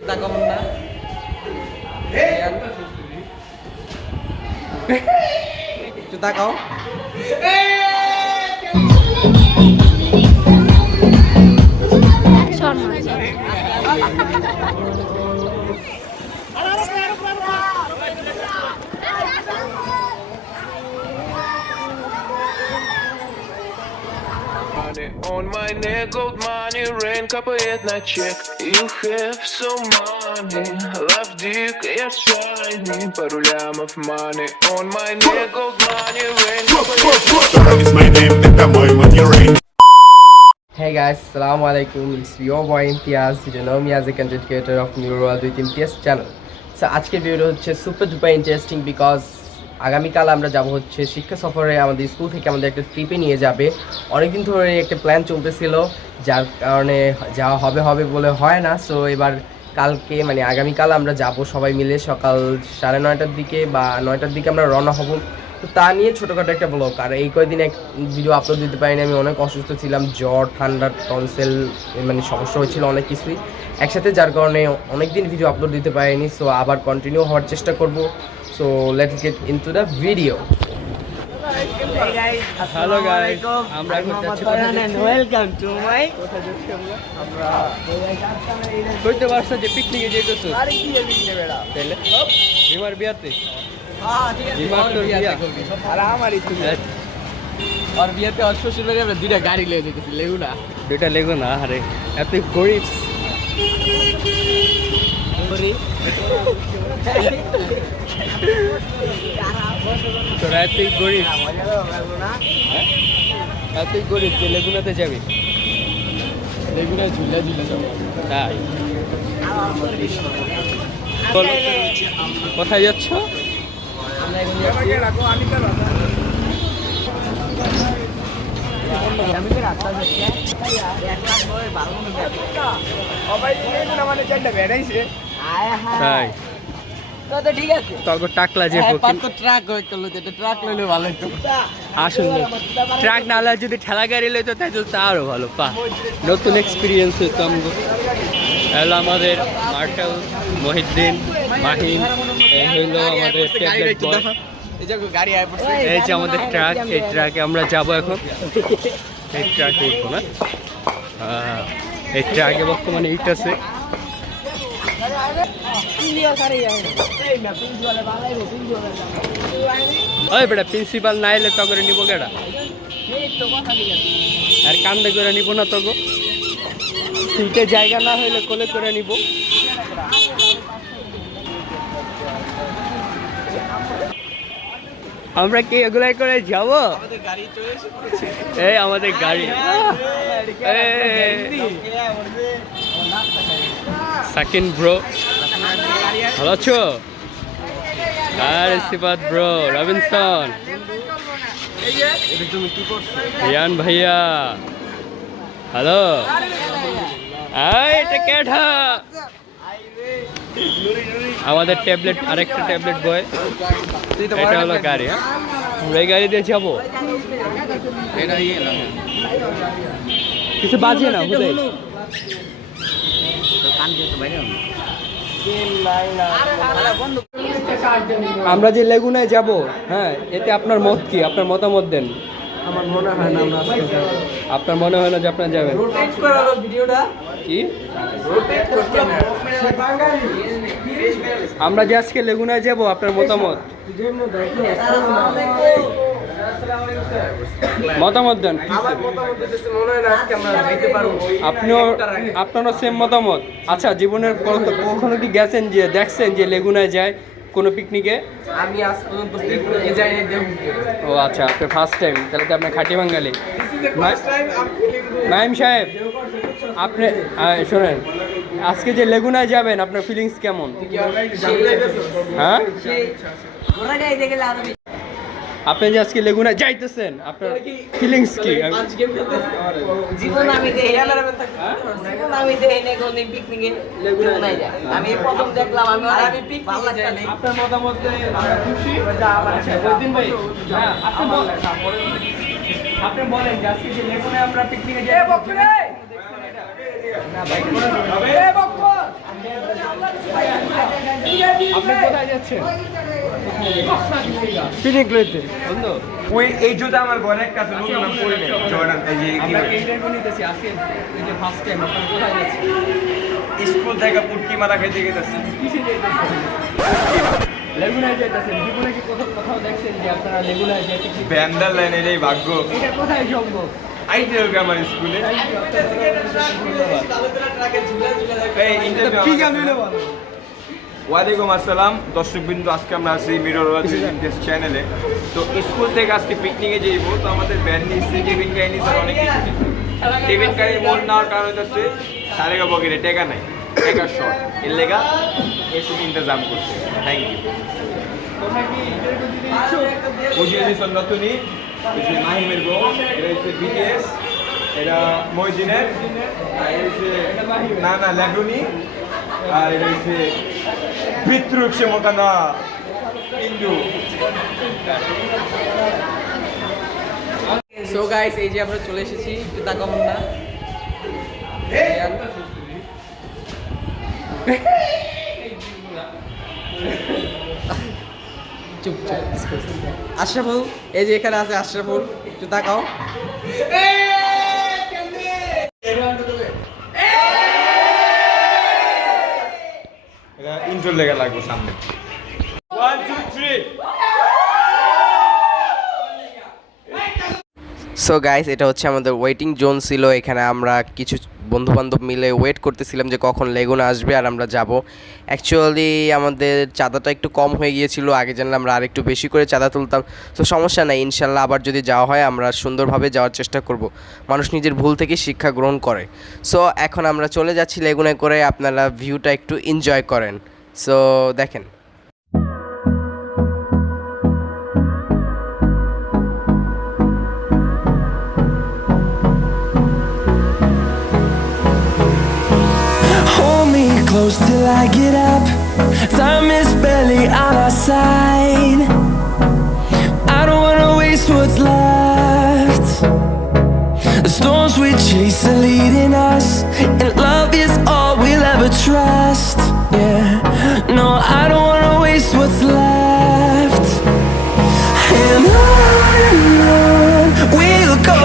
তাকাবো না একটু তাকাও On my neck, gold money, rain капает на чек. You have so money, love dick, я shiny, пару лямов money. On my neck, gold money, rain капает is my name, это мой money rain. Hey guys, assalamu alaikum. It's your boy Imtiaz. You know me as a content creator of New World with Imtiaz channel. So আজকের video হচ্ছে super duper interesting because আগামীকাল আমরা যাব হচ্ছে শিক্ষা সফরে। আমাদের school থেকে আমাদের একটা ট্রিপে নিয়ে যাবে। অনেকদিন ধরে একটা প্ল্যান চলতেছিল, যার কারণে যাওয়া হবে বলে হয় না। সো এবার কালকে মানে আগামীকাল আমরা যাব সবাই মিলে সকাল 9:30টার দিকে বা 9টার দিকে আমরা রওনা হব। তো তা নিয়ে ছোটোখাটো একটা ব্লগ। আর এই কয়েকদিন এক ভিডিও আপলোড দিতে পারিনি, আমি অনেক অসুস্থ ছিলাম, জ্বর ঠান্ডা টনসেল মানে সমস্যা হয়েছিল অনেক কিছুই একসাথে, যার কারণে অনেক দিন ভিডিও আপলোড দিতে পারিনি। সো আবার কন্টিনিউ হওয়ার চেষ্টা করব। So let's get into the video. Hello guys, আমরা ওয়েলকাম টু মাই আমরা কইতে পারছ যে পিকনিকে যাইতেছো। আরে কি পিকনিকে বেড়া তাইলে বিমার বিয়াতে বিমার তোর বিয়া আর আমারই তুমি আর বিয়াতে আর শ্বশুর বাড়ি আমরা দুইটা গাড়ি লয়ে যেতেছি, লেগুনা দুইটা লেগুনা। আরে এত গরিব তোরা এতই গরিব, এতই গরিব যে লেগুনাতে যাবি, লেগুনা ঝুলে ঝুলে যাবো। তাই কোথায় যাচ্ছ? তাই ঠিক আছে তখন টাকলা যে ট্রাক ট্রাক লইলে ভালো হতো। আসলে ট্রাক না হলে যদি ঠেলা গাড়ি লইতো তাহলে তো আরো ভালো পা নতুন এক্সপিরিয়েন্স হতো। হলো আমাদের মার্শাল, মহিউদ্দিন, মাহিন, এই হইলো আমাদের ট্যাবলেট বয়। এই যে আমাদের ট্রাক, এই ট্রাকে আমরা যাবো এখন। এই ট্রাকে উঠবো না, এই ট্রাকে বর্তমানে ইট আছে। ওই বেটা প্রিন্সিপাল না এলে তো করে নিবো কেডা, আর কান্দে করে নিব না তো, সিটে জায়গা না হইলে কোলে করে নিব। আমরা কি এগুলাই করে যাবো? এই আমাদের গাড়ি সাকিন ব্রো ভালো আছো? আর সিফাত ব্রো, রবিনসন, রিয়ান ভাইয়া হ্যালো। এটা কেঠা আমাদের ট্যাবলেট, আরেকটা ট্যাবলেট বয়। এটা হলো গাড়ি, আমরা এই গাড়ি দিয়ে যাবো। কিছু বাজিয়ে না বুঝে আমরা যে লেগুনায় যাব। হ্যাঁ, এতে আপনার মত কি? আপনার মতামত দেন। আমার মনে হয় না আমরা আজকে যাব। আপনার মনে হয় না যে আপনারা যাবেন? রোটেট করালো ভিডিওটা কি রোটেট করতে না। আমরা যে আজকে লেগুনায় যাব, আপনার মতামত মতামত দেন। আমার মতামত দিতেছে মনে হয় না আজকে আমরা যেতে পারবো। আপনারও সেম মতামত? আচ্ছা, জীবনের কখনো কি গেছেন যে দেখছেন যে লেগুনায় যায় কোনো পিকনিকে? আমি আজ পর্যন্ত পিকনিকে যাইনি দেবুকে। ও আচ্ছা, আপনি ফার্স্ট টাইম, তাহলে তো আপনার খাঁটি বাঙালি। নাইম সাহেব, আপনি শোনেন, আজকে যে লেগুনায় যাবেন আপনার ফিলিংস কেমন? হ্যাঁ, আপনি যে আজকে লেগুনায় যাইতেছেন আপনার ফিলিংস কি? জীবন আমি দেই জীবন আমি দেই না কোন পিকনিকে লেগুনায় যায়। আমি প্রথম দেখলাম, আমি পিকনিকে যাই না। আপনার মতামত আমরা খুশি। দিন ভাই, হ্যাঁ আপনি বলেন যে আজকে যে লেগুনায় আমরা পিকনিকে যাই। আপনি কোথায় যাচ্ছেন? পিকনিক লইতে বন্ধু ওই এই জুতা আমার ঘরের কাছে নতুন নাম পরে নেই জর্ডান এই যে আমরা ইন্টারভিউ নিতেছি আজকে এই যে ফার্স্ট টাইম আপনারা কোথায় যাচ্ছেন? স্কুল থেকে পুটকি মারা খাইতে গেতেছি কিসে যাইতেছেন? লেগুনায় যাইতেছেন। জীবনে কি কোথাও কোথাও দেখছেন যে আপনারা লেগুনায় যাইতে কি ব্যান্ডার লাইনের এই ভাগ্য এটা কোথায় সম্ভব? আইতে হবে আমার স্কুলে এই ইন্টারভিউ কি গান হইলো বলো? ওয়ালাইকুম আসসালাম দর্শকবৃন্দ, আজকে আমরা আছি মিরর চ্যানেলে। তো স্কুল থেকে আজকে পিকনিকে যাইব। তো আমাদের ব্যান্ড নিচ্ছে টিফিন গাড়ি নিচ্ছে অনেক কিছু নিচ্ছে। টিফিন গাড়ি মোড় নেওয়ার কারণ হচ্ছে সারেগা পকেটে টেকা নাই, টেকা শর্ট, এর লেগা এসব ইন্তজাম করছে। Thank you. তোমরা কি ইন্টারভিউ দিতে ইচ্ছুক? বুঝিয়ে দিচ্ছ নতুনই মাহিমের বউ, এটা হচ্ছে বিটিএস, এটা মহিদিনের, আর এটা হচ্ছে না না ল্যাগুনি, আর এটা হচ্ছে বিদ্রুপ সে মোকানা হিন্দু। সো গাইস, এই যে আমরা চলে এসেছি, একটু তাকাবো না। চুপ চুপ। আশরাফুল, এই যে এখানে আছে আশরাফুল, একটু তাকাও। এটা ইন্ট্রোর লেগে লাগবে সামনে। 1 2 3। সো গাইস, এটা হচ্ছে আমাদের ওয়েটিং জোন ছিল। এখানে আমরা কিছু বন্ধুবান্ধব মিলে ওয়েট করতেছিলাম যে কখন লেগুনা আসবে আর আমরা যাব। অ্যাকচুয়ালি আমাদের চাঁদাটা একটু কম হয়ে গিয়েছিল, আগে জানলে আমরা আর একটু বেশি করে চাঁদা তুলতাম। তো সমস্যা নাই, ইনশাল্লাহ আবার যদি যাওয়া হয় আমরা সুন্দরভাবে যাওয়ার চেষ্টা করব। মানুষ নিজের ভুল থেকে শিক্ষা গ্রহণ করে। সো এখন আমরা চলে যাচ্ছি লেগুনায় করে, আপনারা ভিউটা একটু এনজয় করেন। সো দেখেন। Hold me close till I get up. Time is barely on our side. I don't wanna waste what's left. The storms we chase are leading us, and love is all we'll ever trust. Yeah, no, I don't wanna waste what's left. And on we'll go,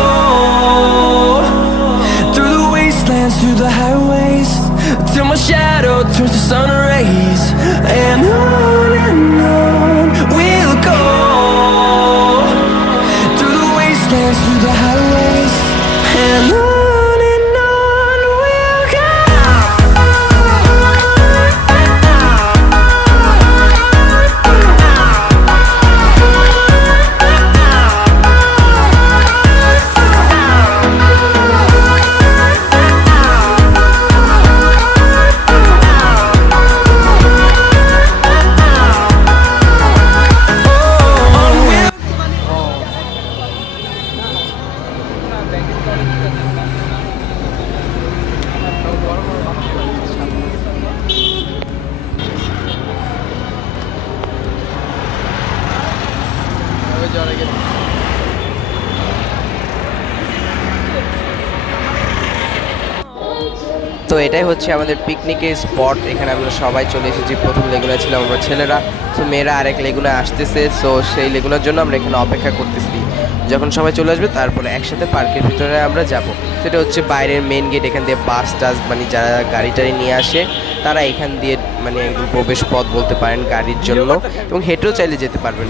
through the wastelands, through the highways, till my shadow turns to sun rays. And on we'll go, through the wastelands, through the highways. And on we'll go. তো এটাই হচ্ছে আমাদের পিকনিকের spot. এখানে আমরা সবাই চলে এসেছি। প্রথম লেগুনা ছিল আমরা ছেলেরা, তো মেয়েরা আরেক লেগুনা আসতেছে। সো সেই লেগুনার জন্য আমরা এখানে অপেক্ষা করতেছি, যখন সবাই চলে আসবে তারপরে একসাথে পার্কের ভিতরে আমরা যাব। সেটা হচ্ছে বাইরের মেন গেট, এখান দিয়ে বাস টাস মানে যারা গাড়ি টাড়ি নিয়ে আসে তারা এখান দিয়ে মানে একদম প্রবেশ পথ বলতে পারেন গাড়ির জন্য, এবং হেঁটেও চাইলে যেতে পারবেন।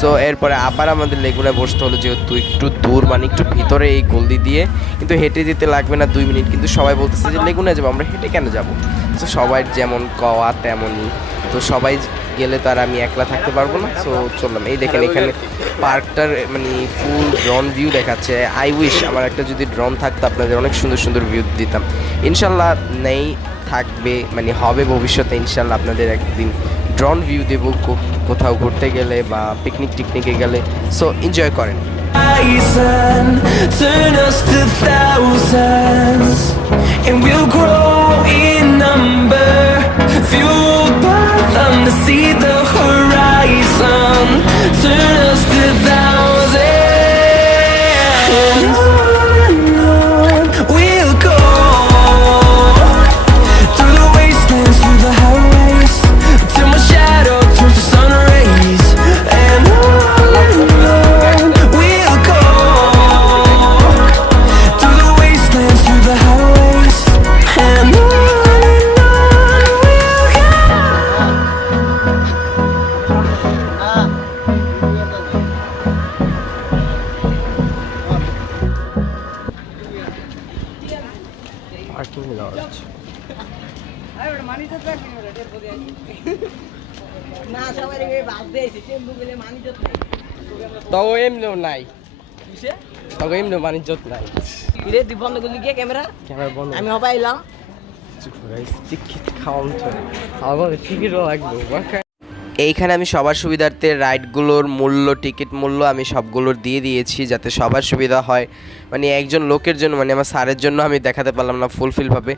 সো এরপরে আবার আমাদের লেগুনায় বসতে হলো, যেহেতু একটু দূর মানে একটু ভিতরে এই গলদি দিয়ে, কিন্তু হেঁটে যেতে লাগবে না 2 মিনিট। কিন্তু সবাই বলতেছে যে লেগুনায় যাবো, আমরা হেঁটে কেন যাব? তো সবাই যেমন কওয়া তেমনই, তো সবাই গেলে তো আর আমি একলা থাকতে পারবো না। সো চললাম। এই দেখেন এখানে পার্কটার মানে ফুল ড্রোন ভিউ দেখাচ্ছে। আই উইশ আমার একটা যদি ড্রোন থাকতো, আপনাদের অনেক সুন্দর সুন্দর ভিউ দিতাম। ইনশাল্লাহ নেই, থাকবে মানে হবে ভবিষ্যতে ইনশাল্লাহ আপনাদের একদিন ড্রোন ভিউ দেবো কোথাও ঘুরতে গেলে বা পিকনিক টিকনিকে গেলে। সো এনজয় করেন। Turn us to thousands, and we'll grow in number, fueled by them to see the horizon. Turn us to thousands, and on we'll go, through the wastelands, through the highways, till my shadow না সবাই বাদ দিয়েছে টেম্পু গেলে মানিজত নাই তবে এমনিও নাই তবে এমনিও বাণিজ্যত নাই রে তুই বন্ধ করলি কে ক্যামেরা ক্যামেরা বন্ধ আমি হবাই এলাম টিকিট কাউন্টার আমার টিকিটও লাগবে। এইখানে আমি সবার সুবিধার্থে রাইডগুলোর মূল্য টিকিট মূল্য আমি সবগুলোর দিয়ে দিয়েছি যাতে সবার সুবিধা হয়, মানে একজন লোকের জন্য মানে আমার স্যারের জন্য আমি দেখাতে পারলাম না ফুলফিলভাবে।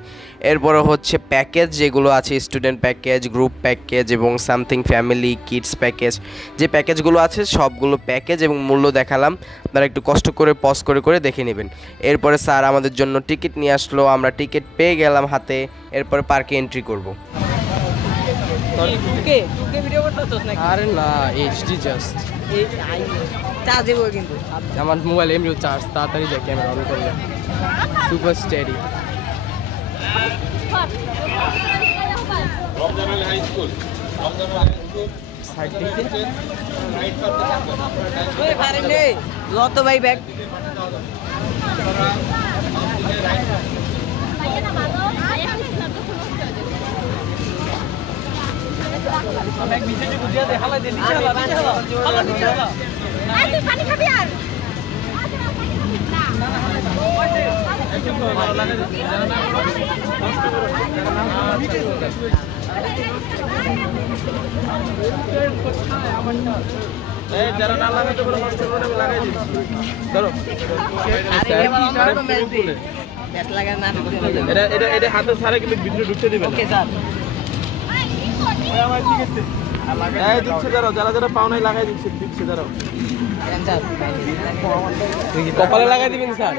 এরপরে হচ্ছে প্যাকেজ যেগুলো আছে স্টুডেন্ট প্যাকেজ, গ্রুপ প্যাকেজ এবং সামথিং ফ্যামিলি কিডস প্যাকেজ, যে প্যাকেজগুলো আছে সবগুলো প্যাকেজ এবং মূল্য দেখালাম। আপনারা একটু কষ্ট করে পজ করে করে দেখে নেবেন। এরপরে স্যার আমাদের জন্য টিকিট নিয়ে আসলো, আমরা টিকিট পেয়ে গেলাম হাতে। এরপরে পার্কে এন্ট্রি করব। তুকে ভিডিও করতেছস নাকি আরে না এইচডি জাস্ট এই চার্জ দেব কিন্তু আমার মোবাইল এমনিও চার্জ তাড়াতাড়ি যায় ক্যামেরা অন করলে। সুপার স্টেডি সাইড দেখে ওই পারেন রে লত ভাই ব্যাগ পানি খাবি আর যারা না লাগাতে পারে নষ্ট করে লাগাই দিচ্ছি। ধরো ব্যাস লাগা না এটা হাতে ছাড়া কিন্তু ভিতরে ঢুকতে দিবেন। ওকে স্যার দিচ্ছে দাঁড়াও, যারা যারা পাও নাই লাগাই দিচ্ছে দাঁড়াও। কপালে লাগাই দিবেন স্যার?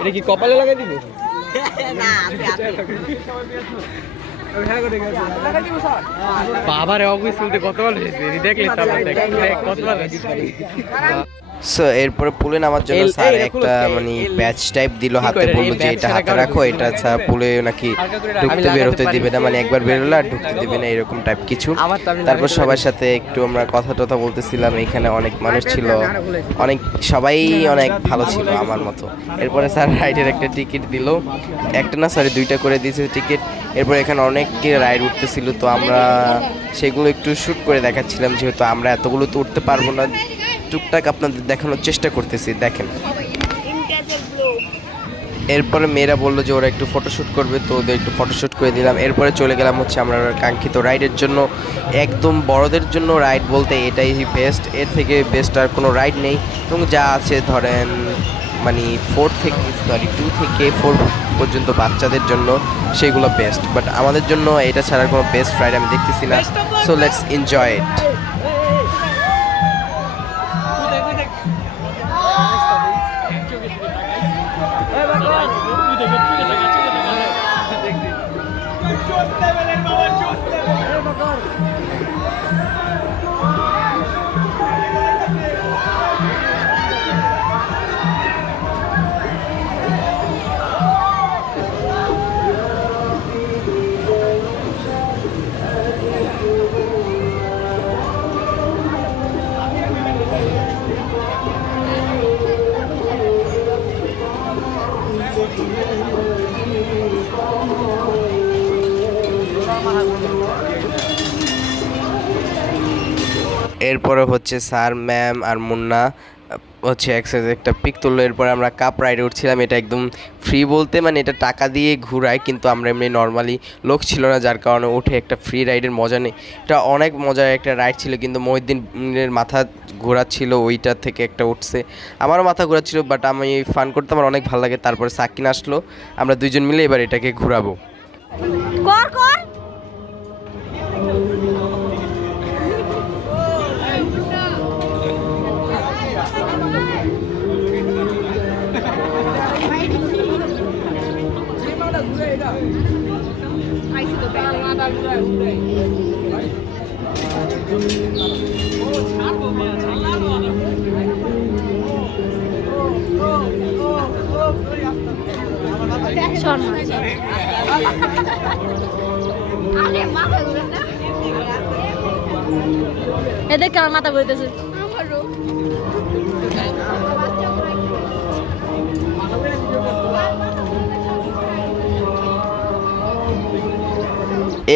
এটা কি কপালে লাগাই দিবে? না বাবার অফিস বলতে কতবার হয়েছে দেখলে কতবার সো এরপরে পুলে নামার জন্য স্যার একটা মানে ব্যাচ টাইপ দিল হাতে, বললো যে এটা হাতে রাখো, এটা স্যার পুলে নাকি ঢুকতে বেরোতে দিবে না, মানে একবার বেরোলে আর ঢুকতে দিবে না এরকম টাইপ কিছু। তারপর সবার সাথে একটু আমরা কথা টথা বলতেছিলাম, এখানে অনেক মানুষ ছিল, অনেক সবাই অনেক ভালো ছিল আমার মতো। এরপরে স্যার রাইডের একটা টিকিট দিল, একটা না সরি দুইটা করে দিয়েছে টিকিট। এরপর এখানে অনেকে রাইড উঠতেছিল, তো আমরা সেগুলো একটু শ্যুট করে দেখাচ্ছিলাম, যেহেতু আমরা এতগুলো তো উঠতে পারবো না, টুকটাক আপনাদের দেখানোর চেষ্টা করতেছি, দেখেন। এরপরে মেয়েরা বললো যে ওরা একটু ফটোশ্যুট করবে, তো ওদের একটু ফটোশ্যুট করে দিলাম। এরপরে চলে গেলাম হচ্ছে আমরা কাঙ্ক্ষিত রাইডের জন্য। একদম বড়দের জন্য রাইড বলতে এটাই বেস্ট, এর থেকে বেস্ট আর কোনো রাইড নেই। এবং যা আছে ধরেন মানে 2 থেকে 4 পর্যন্ত বাচ্চাদের জন্য সেগুলো বেস্ট, বাট আমাদের জন্য এটা ছাড়ার কোনো বেস্ট রাইড আমি দেখতেছি না। So let's enjoy it. এরপরে হচ্ছে স্যার ম্যাম আর মুন্না হচ্ছে একসাথে একটা পিক তুললো। এরপরে আমরা কাপ রাইডে উঠছিলাম, এটা একদম ফ্রি বলতে মানে এটা টাকা দিয়ে ঘুরায়, কিন্তু আমরা এমনি নর্মালি লোক ছিল না যার কারণে উঠে একটা ফ্রি রাইডের মজা নেই। এটা অনেক মজার একটা রাইড ছিল, কিন্তু মহিউদ্দিনের মাথা ঘোরাচ্ছিল, ওইটার থেকে একটা উঠছে, আমারও মাথা ঘোরাচ্ছিল, বাট আমি ফান করতে আমার অনেক ভালো লাগে। তারপরে সাকিন আসলো, আমরা দুইজন মিলে এবার এটাকে ঘোরাবো। কর কর এদেরকে আমার মাথা ঘুরতেছে।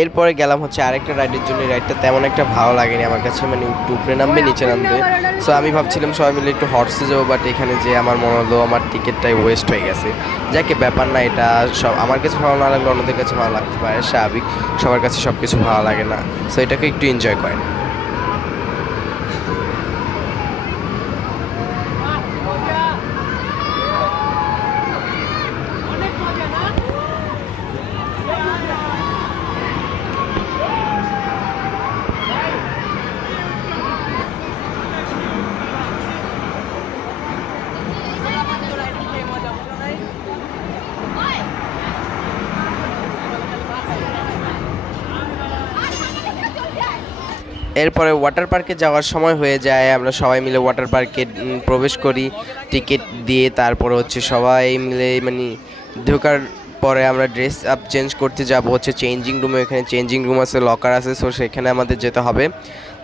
এরপরে গেলাম হচ্ছে আরেকটা রাইডের জন্য। রাইডটা তেমন একটা ভালো লাগেনি আমার কাছে, মানে একটু উপরে নামবে নিচে নামবে। সো আমি ভাবছিলাম সবাই মিলে একটু হর্সে যাবো, বাট এখানে যে আমার মনে হলো আমার টিকিটটাই ওয়েস্ট হয়ে গেছে। যাকে ব্যাপার না, এটা সব আমার কাছে ভালো না লাগলে অন্যদের কাছে ভালো লাগতে পারে, স্বাভাবিক, সবার কাছে সব কিছু ভালো লাগে না। সো এটাকে একটু এনজয় করেন। এরপরে ওয়াটার পার্কে যাওয়ার সময় হয়ে যায়, আমরা সবাই মিলে ওয়াটার পার্কে প্রবেশ করি টিকিট দিয়ে। তারপরে হচ্ছে সবাই মিলে মানে ঢোকার পরে আমরা ড্রেস আপ চেঞ্জ করতে যাব হচ্ছে চেঞ্জিং রুমে। এখানে চেঞ্জিং রুম আছে, লকার আছে, সো সেখানে আমাদের যেতে হবে।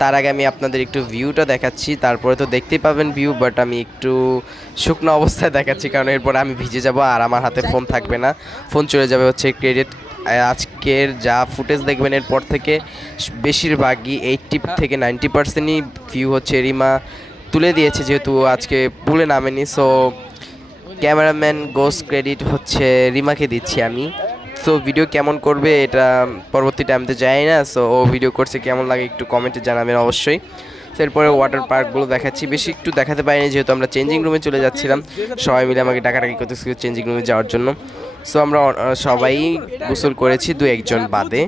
তার আগে আমি আপনাদের একটু ভিউটা দেখাচ্ছি, তারপরে তো দেখতেই পাবেন ভিউ, বাট আমি একটু শুকনো অবস্থায় দেখাচ্ছি কারণ এরপরে আমি ভিজে যাব আর আমার হাতে ফোন থাকবে না, ফোন চলে যাবে হচ্ছে ক্রেডিট। আজকের যা ফুটেজ দেখবেন এরপর থেকে বেশিরভাগই 80 থেকে 90%ই ভিউ হচ্ছে রিমা তুলে দিয়েছে, যেহেতু আজকে পুলে নামেনি। সো ক্যামেরাম্যান গোস ক্রেডিট হচ্ছে রিমাকে দিচ্ছি আমি। সো ভিডিও কেমন করবে এটা পরবর্তী টাইমতে যাই না। সো ও ভিডিও করছে, কেমন লাগে একটু কমেন্টে জানাবেন অবশ্যই। এরপরে ওয়াটার পার্কগুলো দেখাচ্ছি, বেশি একটু দেখাতে পারিনি যেহেতু আমরা চেঞ্জিং রুমে চলে যাচ্ছিলাম। সবাই মিলে আমাকে ডাকাডাকি করতেছিল চেঞ্জিং রুমে যাওয়ার জন্য। সো আমরা সবাই গোসল করেছি, 2-1 জন বাদে।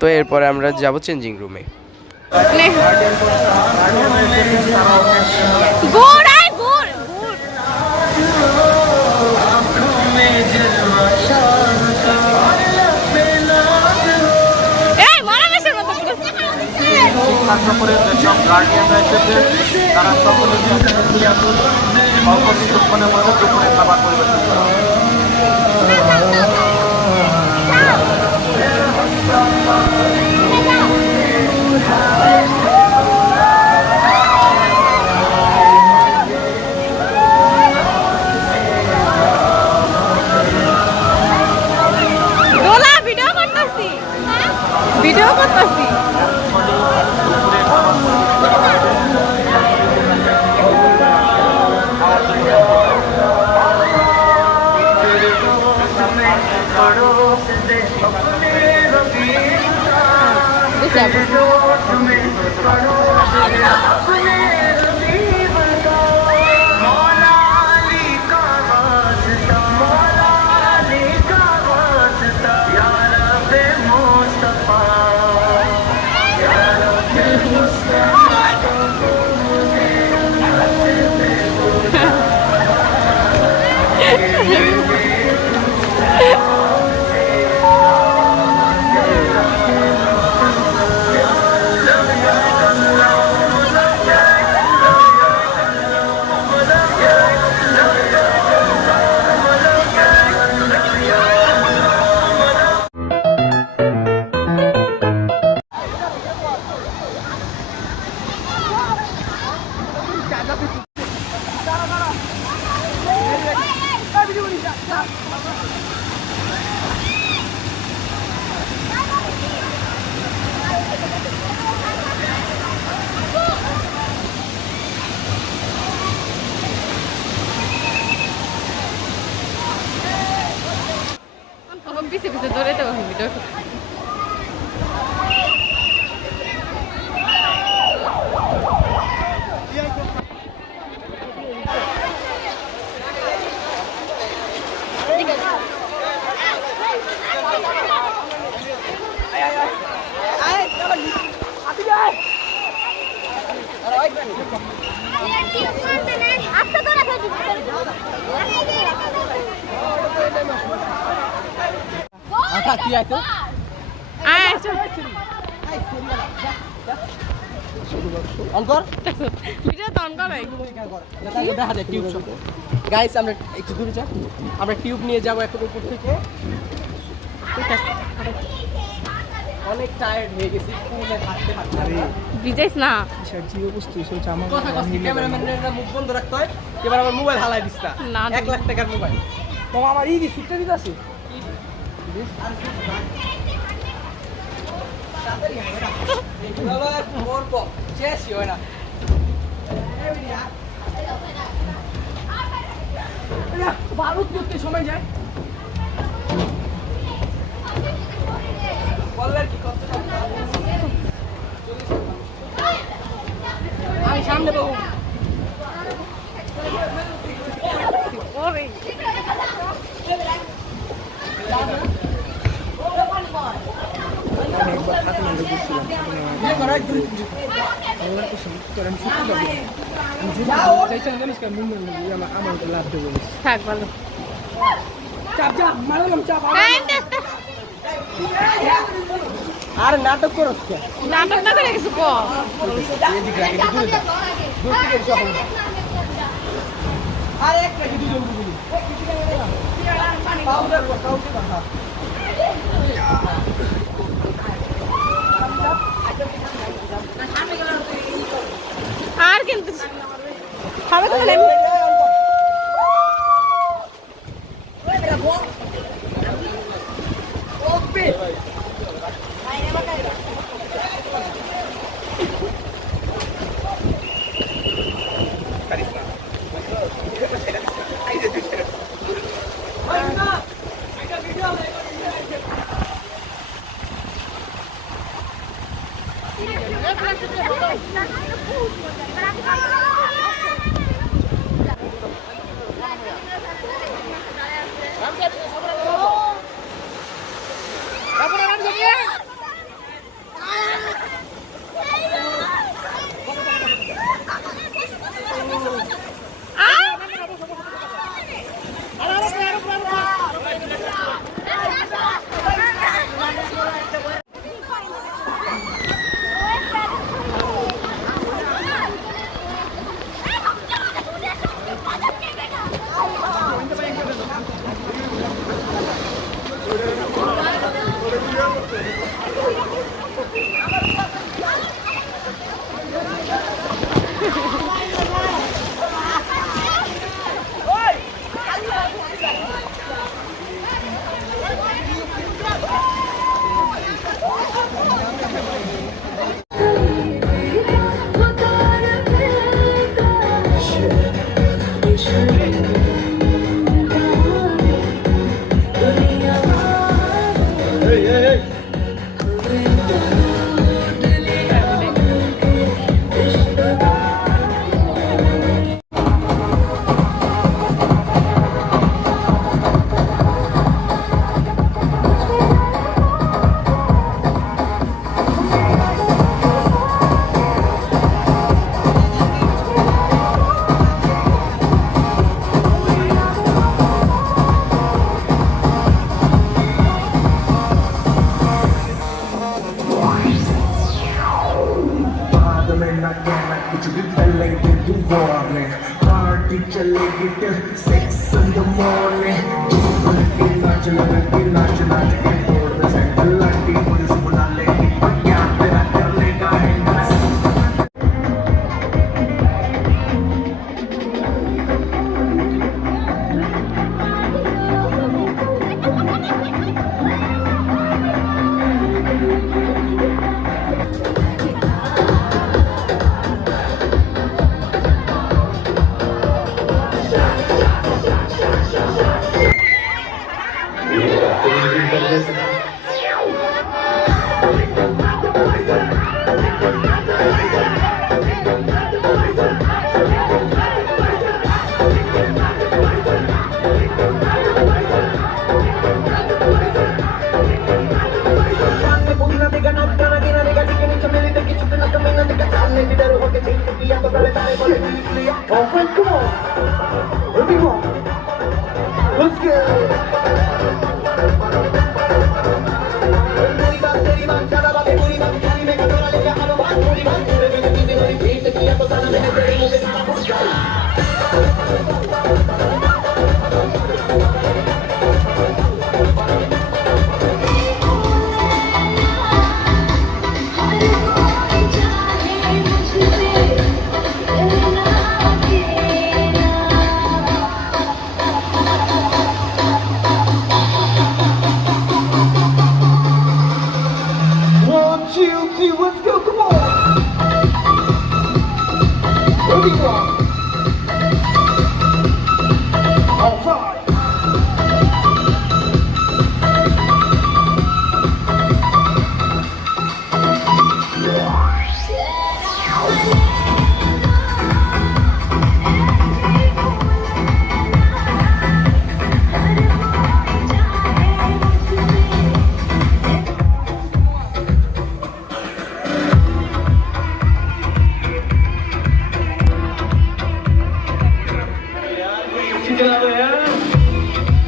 তো এরপরে আমরা যাব চেঞ্জিং রুমে। তারপরে যেসব গার্ডিয়ানরা এসেছে তারা সকলে অল্প কিছুক্ষণের মধ্যে দুপুরে খাবার পরিবেশন করা হবে। ভিডিও করতেছি। পিছে পিছে দৌড়াইতে হবে ভিডিও। গাইস আমরা একটু দূরে যাই, আমরা টিউব নিয়ে যাবো এখন উপর থেকে। অনেক টায়ার্ড হয়ে গেছি, হাঁটতে হাঁটতে ভিজাইস না কথা কষ্ট। ক্যামেরাম্যানের মুখ বন্ধ রাখতে হয়। এবার আমার মোবাইল হালাই দিস না, 1 লাখ টাকার মোবাইল। তো আমার এই সিটটা দিতে আছে গল্প শেষই হয় না। ভারত করতে সময় যায় বললেন কি করতে আমি সামনে পাবো ওরে থাক ভালো আর নাটক করো নাটক না করে কিছু কর আর কিন্তু হবে তো বলেন कुछ भी पहले दे दूं warning पार्टी चलेगी till 6 in the morning नाच नाच नाच के तोड़ दे सेंटर लाटी पुलिस बुला लेगी क्या तेरा कर लेगा hands Oh my God! Everyone, let's go! One, two, three, let's go, come on!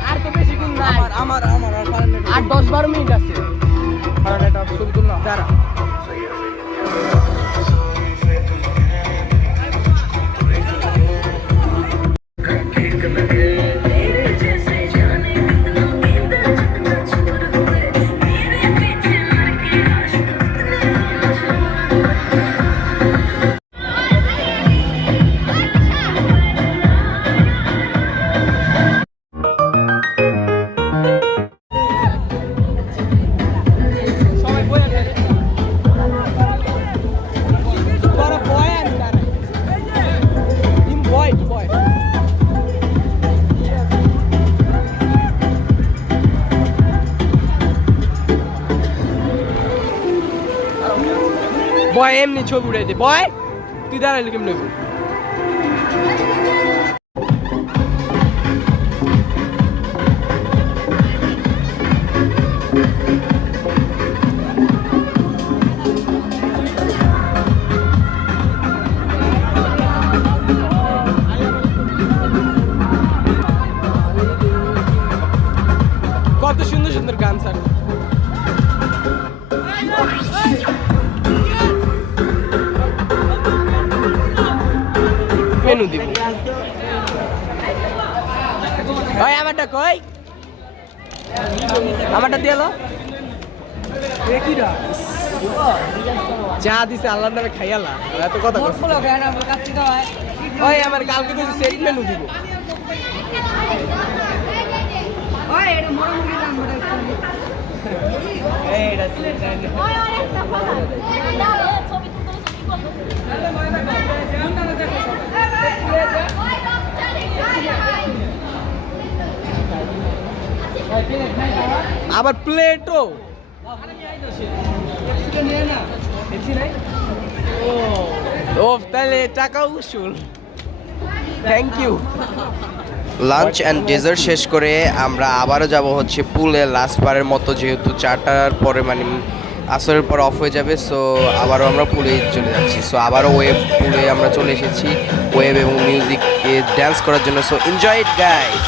আর তো বেশি গুণ নাই আমার আর 10-12 মিনিট আছে দাঁড়া বয় এমনি ছবি উড়াই দে বয় তুই দাঁড়াইলে কেমন নেব কত সুন্দর সুন্দর গান স্যার মেনু দিব ওই আমারটা কই আমারটা দিয়ে এলো যা দিছে আল্লাহর নামে খাইয়ালা এত কথা ওই আমার কালকে কিছু সেট মেনু দিব আবার প্লেটও ও তাহলে টাকা উসুল thank you lunch and dessert শেষ করে আমরা আবারও যাব হচ্ছে পুলে লাস্ট বারের মতো যেহেতু 4টার পরে মানে আসরের পর অফ হয়ে যাবে সো আবারও আমরা পুলে চলে যাচ্ছি সো আবারও ওয়েব পুলে আমরা চলে এসেছি ওয়েব এবং মিউজিককে ড্যান্স করার জন্য so enjoy it guys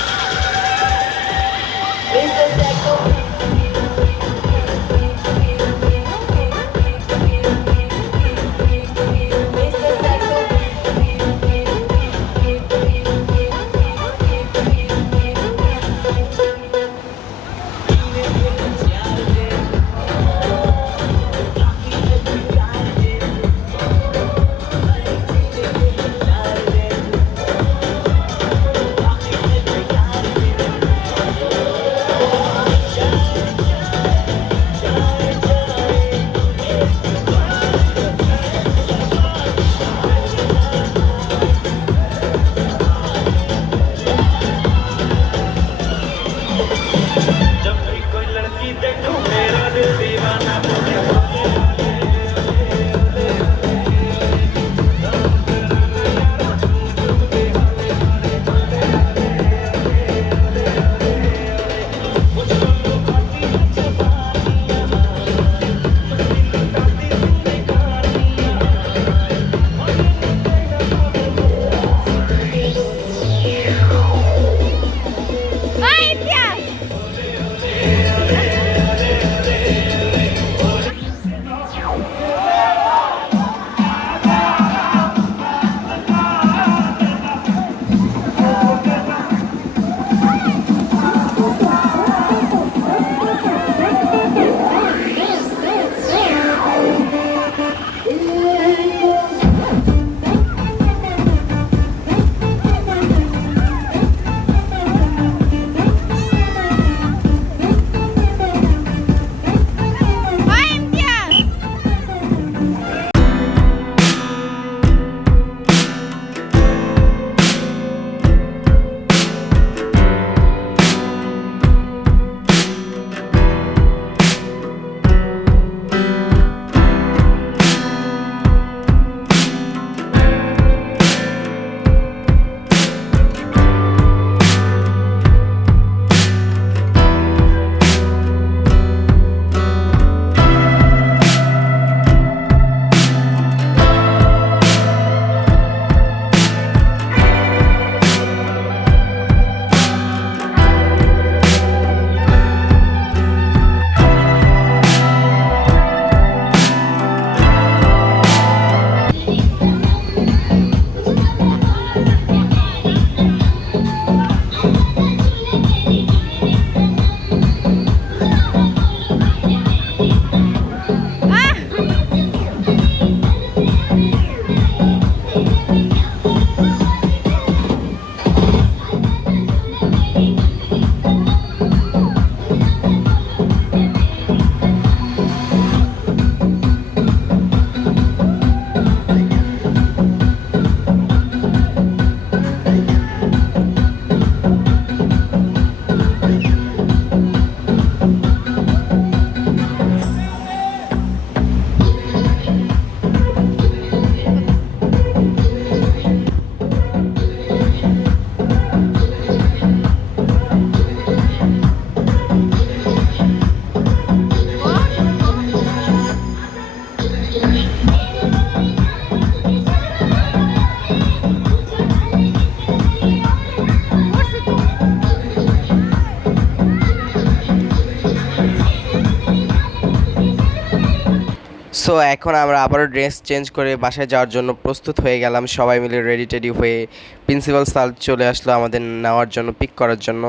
so এখন আমরা আবারও ড্রেস চেঞ্জ করে বাসায় যাওয়ার জন্য প্রস্তুত হয়ে গেলাম, সবাই মিলে রেডি টেডি হয়ে। প্রিন্সিপাল স্যার চলে আসলো আমাদের নেওয়ার জন্য, পিক করার জন্য।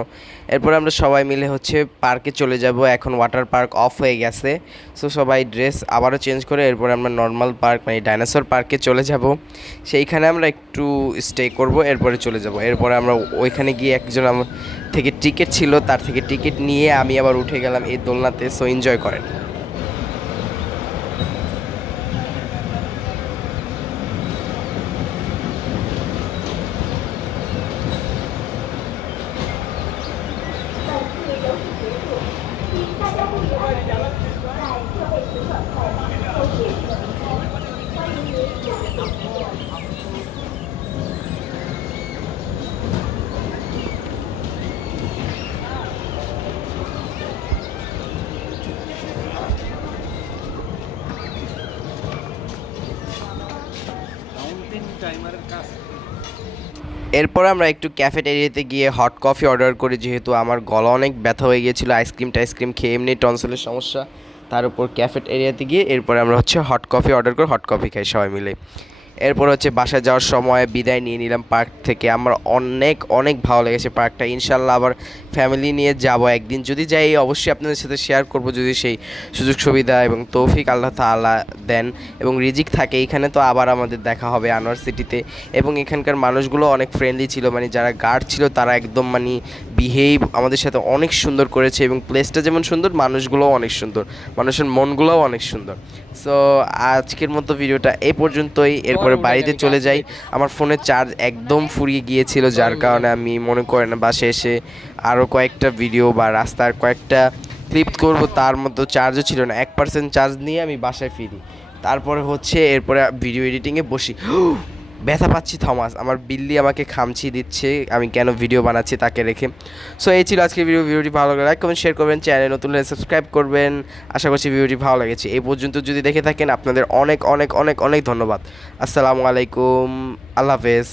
এরপর আমরা সবাই মিলে হচ্ছে পার্কে চলে যাব। এখন ওয়াটার পার্ক অফ হয়ে গেছে, সো সবাই ড্রেস আবারও চেঞ্জ করে এরপর আমরা নর্মাল পার্ক মানে ডাইনোসর পার্কে চলে যাব। সেইখানে আমরা একটু স্টে করব, এরপরে চলে যাব। এরপরে আমরা ওইখানে গিয়ে একজন আমার থেকে টিকিট ছিল, তার থেকে টিকিট নিয়ে আমি আবার উঠে গেলাম এই দোলনাতে। সো এনজয় করেন। এরপর আমরা একটু ক্যাফেটেরিয়াতে গিয়ে হট কফি অর্ডার করি, যেহেতু আমার গলা অনেক ব্যথা হয়ে গিয়েছিলো আইসক্রিম খেয়ে, এমনি টনসিলের সমস্যা, তার উপর ক্যাফেটেরিয়াতে গিয়ে এরপরে আমরা হচ্ছে হট কফি অর্ডার করে হট কফি খাই সবাই মিলে। এরপর হচ্ছে বাসায় যাওয়ার সময় বিদায় নিয়ে নিলাম পার্ক থেকে। আমার অনেক ভালো লেগেছে পার্কটা। ইনশাল্লাহ আবার ফ্যামিলি নিয়ে যাব একদিন, যদি যাই অবশ্যই আপনাদের সাথে শেয়ার করব, যদি সেই সুযোগ সুবিধা এবং তৌফিক আল্লাহ তাআলা দেন এবং রিজিক থাকে। এইখানে তো আবার আমাদের দেখা হবে আনোয়ার সিটিতে। এবং এখানকার মানুষগুলো অনেক ফ্রেন্ডলি ছিল, মানে যারা গার্ড ছিল তারা একদম মানে বিহেভ আমাদের সাথে অনেক সুন্দর করেছে। এবং প্লেসটা যেমন সুন্দর, মানুষগুলোও অনেক সুন্দর, মানুষের মনগুলোও অনেক সুন্দর। সো আজকের মতো ভিডিওটা এই পর্যন্তই। এরপরে বাড়িতে চলে যাই। আমার ফোনের চার্জ একদম ফুরিয়ে গিয়েছিল, যার কারণে আমি মনে করি না বাসায় এসে আরও কয়েকটা ভিডিও বা রাস্তার কয়েকটা ক্লিপ করব, তার মতো চার্জও ছিল না। 1% চার্জ নিয়ে আমি বাসায় ফিরি। তারপরে হচ্ছে এরপরে ভিডিও এডিটিংয়ে বসি। ব্যথা পাচ্ছি থমাস, আমার বিল্লি আমাকে খামচি দিচ্ছে আমি কেন ভিডিও বানাচ্ছি তাকে রেখে। সো এই ছিল আজকের ভিডিওটি ভালো লাগলে লাইক কমেন্ট শেয়ার করবেন, চ্যানেল নতুন হলে সাবস্ক্রাইব করবেন। আশা করছি ভিডিওটি ভালো লেগেছে। এই পর্যন্ত যদি দেখে থাকেন আপনাদের অনেক ধন্যবাদ। আসসালামু আলাইকুম, আল্লাহ হাফেজ।